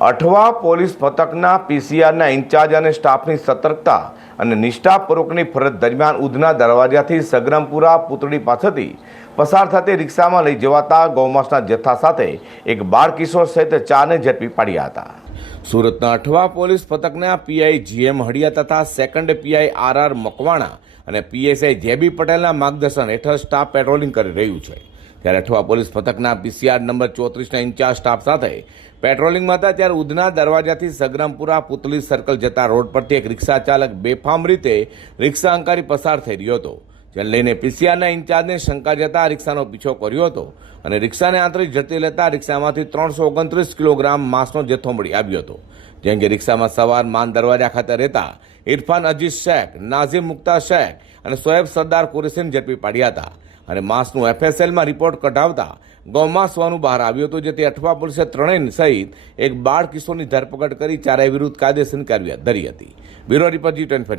Athwa police મથકના પીસીઆરના in charge અને સ્ટાફની સતર્કતા અને નિષ્ઠાપૂર્વકની ફરજ દરમિયાન ઉધના દરવાજાથી સગરમપુરા પુતળી પાસેથી પસાર થતી રિક્ષામાં લઈ જવાતા ગૌમાંસના જથ્થા સાથે એક બાળ કિશોર સહિત ચારને ઝડપી પાડ્યા હતા. સુરતના અઠવા પોલીસ પથકના પીઆઈ જીએમ હડિયા તથા second PI R R Makwana અને પીએસઆઈ જેબી પટેલના માર્ગદર્શન હેઠળ સ્ટાફ પેટ્રોલિંગ કરી રહ્યું છે. ત્યારે અઠવા પોલીસ પથકના પીસીઆર નંબર ચોત્રીસના ઇન્ચાર્જ સ્ટાફ સાથે પેટ્રોલિંગમાં હતા ત્યારે ઉધના દરવાજાથી સગરમપુરા પુતલી સર્કલ જતા રોડ પરથી એક રિક્ષા ચાલક બેફામ રીતે રિક્ષા અંકારી પસાર થઈ રહ્યો હતો. જેને લઈને પીસીઆરના ઇન્ચાર્જને શંકા જતા રિક્ષાનો પીછો કર્યો હતો અને રિક્ષાને આંતરિક ઝડપી લેતા રિક્ષામાંથી ત્રણસો ઓગણત્રીસ કિલોગ્રામ માંસનો જથ્થો મળી આવ્યો હતો. જેમ કે રિક્ષામાં સવાર માન દરવાજા ખાતે રહેતા ઇરફાન અજીઝ શેખ, નાઝીમ મુક્તા શેખ અને સોએબ સરદાર કુરેશીને ઝડપી પાડ્યા હતા અને માસનું એફએસએલમાં રિપોર્ટ કઢાવતા ગૌમાંસ હોવાનું બહાર આવ્યું હતું, જેથી અઠવા પોલીસે ત્રણેય સહિત એક બાળ કિશોરની ધરપકડ કરી ચારેય વિરુદ્ધ કાયદેસરની કાર્યવાહી ધરી હતી. Bureau report G twenty